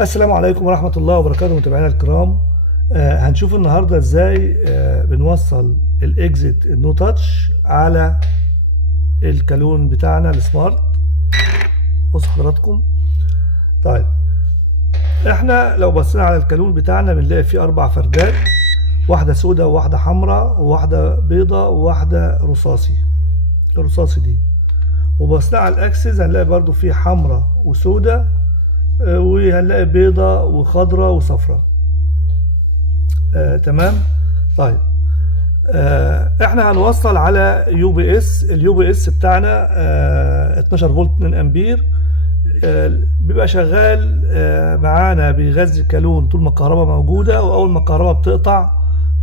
السلام عليكم ورحمة الله وبركاته متابعينا الكرام. هنشوف النهاردة ازاي بنوصل الاكزيت النو تاتش على الكالون بتاعنا السمارت. بصوا حضراتكم. طيب احنا لو بصينا على الكالون بتاعنا بنلاقي فيه 4 فردات، واحدة سوداء وواحدة حمراء وواحدة بيضاء وواحدة رصاصي. الرصاصي دي وبصينا على الاكسس هنلاقي برضو فيه حمراء وسوداء، وهنلاقي بيضة وخضرة وصفرة. تمام. طيب احنا هنوصل على يو بي اس. اليو بي اس بتاعنا 12 فولت 2 امبير. بيبقى شغال معانا بيغذي الكالون طول ما الكهرباء موجودة، واول ما الكهرباء بتقطع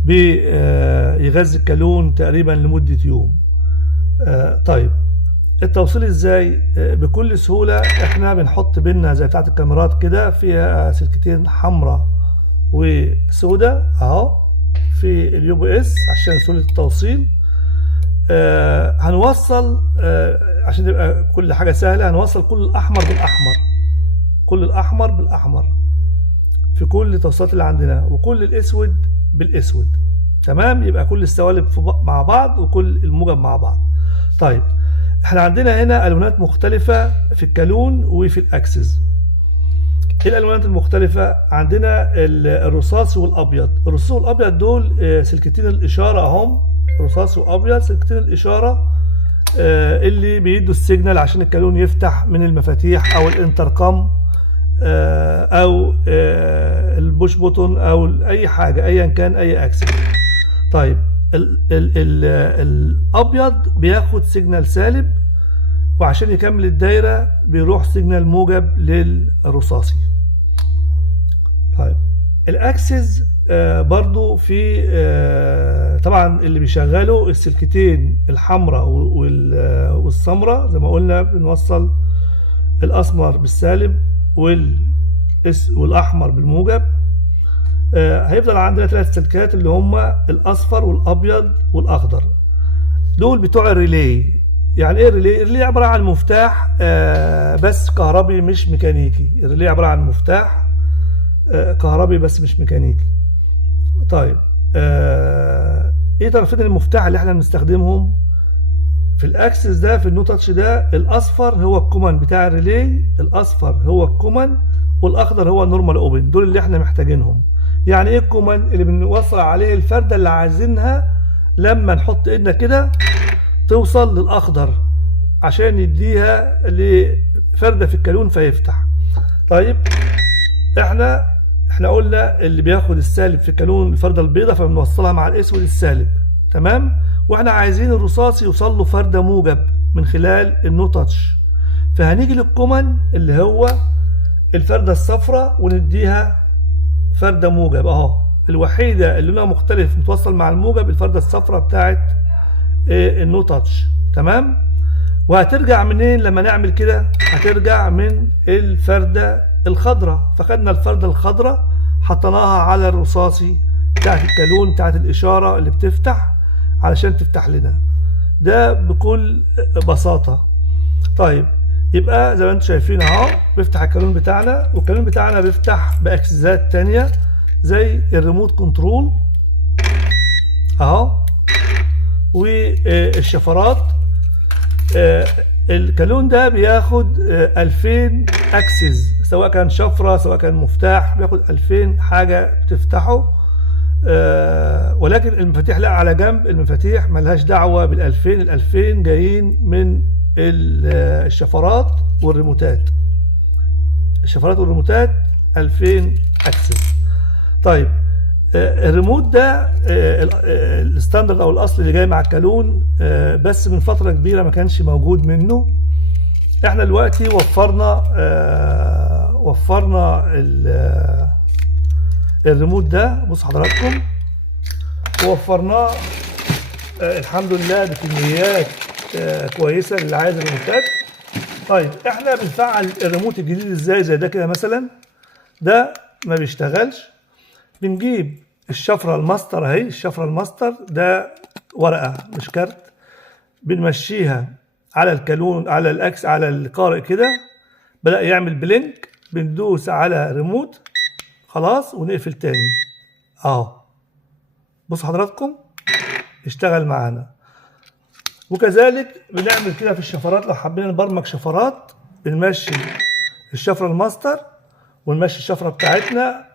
بيغذي الكالون تقريبا لمدة يوم. طيب التوصيل ازاي؟ بكل سهولة احنا بنحط بينا زي بتاعت الكاميرات كده فيها سلكتين حمراء وسوداء اهو في اليو بي اس عشان سهولة التوصيل. هنوصل عشان تبقى كل حاجة سهلة، هنوصل كل الأحمر بالأحمر، كل الأحمر بالأحمر في كل التوصيلات اللي عندنا، وكل الأسود بالأسود. تمام، يبقى كل السوالب مع بعض وكل الموجب مع بعض. طيب احنا عندنا هنا ألوانات مختلفة في الكالون وفي الأكسس. ايه الألوانات المختلفة؟ عندنا الرصاصي والأبيض. الرصاصي والأبيض دول سلكتين الإشارة أهم، رصاصي وأبيض سلكتين الإشارة اللي بيدوا السيجنال عشان الكالون يفتح من المفاتيح أو الانتركم أو البوش بوتون أو أي حاجة أيا كان أي أكسس. طيب الأبيض بياخد سيجنال سالب، وعشان يكمل الدايرة بيروح سيجنال موجب للرصاصي. طيب الاكسس برضو في طبعا اللي بيشغلوا السلكتين الحمراء والسمراء زي ما قلنا. بنوصل الاسمر بالسالب والاحمر بالموجب. هيفضل عندنا 3 سلكات اللي هم الاصفر والابيض والاخضر، دول بتوع الريلي. يعني ايه الريلي؟ الريلي عباره عن مفتاح بس كهربي مش ميكانيكي. الريلي عباره عن مفتاح كهربي بس مش ميكانيكي. طيب ايه طرفين المفتاح اللي احنا بنستخدمهم في الاكسس ده في النو تاتش ده؟ الاصفر هو الكوماند بتاع الريلي، الاصفر هو الكوماند، والاخضر هو النورمال اوبن. دول اللي احنا محتاجينهم. يعني ايه الكوماند؟ اللي بنوصل عليه الفرده اللي عايزينها لما نحط ايدنا كده توصل للاخضر عشان يديها لفرده في الكالون فيفتح. طيب احنا قلنا اللي بياخد السالب في الكالون الفرده البيضاء فبنوصلها مع الاسود السالب. تمام. واحنا عايزين الرصاصي يوصل له فرده موجب من خلال النو تاتش، فهنيجي للكومن اللي هو الفرده الصفراء ونديها فرده موجب اهو. الوحيده اللي لونها مختلف متوصل مع الموجب الفرده الصفراء بتاعت النو تاتش. تمام. وهترجع منين لما نعمل كده؟ هترجع من الفرده الخضراء. فخدنا الفرده الخضراء حطيناها على الرصاصي بتاعت الكالون بتاعت الاشاره اللي بتفتح علشان تفتح لنا ده بكل بساطه. طيب يبقى زي ما انتم شايفين اهو بيفتح الكالون بتاعنا، والكالون بتاعنا بيفتح باكسسات تانية زي الريموت كنترول اهو والشفرات. الكالون ده بياخد 2000 اكسس، سواء كان شفره سواء كان مفتاح، بياخد 2000 حاجه بتفتحه. ولكن المفاتيح لا، على جنب المفاتيح ملهاش دعوه بال2000. ال2000 جايين من الشفرات والريموتات. الشفرات والريموتات 2000 اكسس. طيب الريموت ده الستاندرد او الاصل اللي جاي مع الكالون، بس من فتره كبيره ما كانش موجود منه. احنا دلوقتي وفرنا الريموت ده. بص حضراتكم وفرناه الحمد لله بكميات كويسه للي عايز الريموتات. طيب احنا بنفعل الريموت الجديد ازاي؟ زي ده كده مثلا، ده ما بيشتغلش. بنجيب الشفره الماستر اهي. الشفره الماستر ده ورقه مش كارت، بنمشيها على الكالون على الاكس على القارئ كده، بدأ يعمل بلينك. بندوس على ريموت خلاص ونقفل تاني اهو. بص حضراتكم اشتغل معانا. وكذلك بنعمل كده في الشفرات. لو حابين نبرمج شفرات بنمشي الشفرة الماستر ونمشي الشفرة بتاعتنا،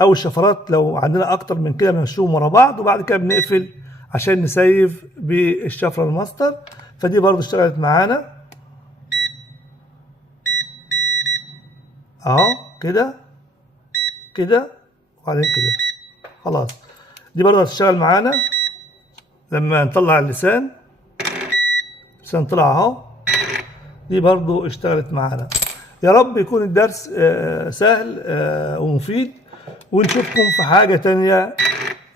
او الشفرات لو عندنا اكتر من كده بنمشيهم ورا بعض، وبعد كده بنقفل عشان نسيف بالشفرة الماستر. فدي برضو اشتغلت معانا اهو كده كده وبعدين كده خلاص. دي برضو هتشتغل معانا لما نطلع اللسان طلع اهو. دي برضو اشتغلت معانا. يا رب يكون الدرس سهل ومفيد، ونشوفكم في حاجة تانية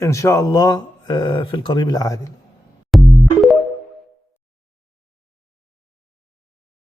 ان شاء الله في القريب العاجل.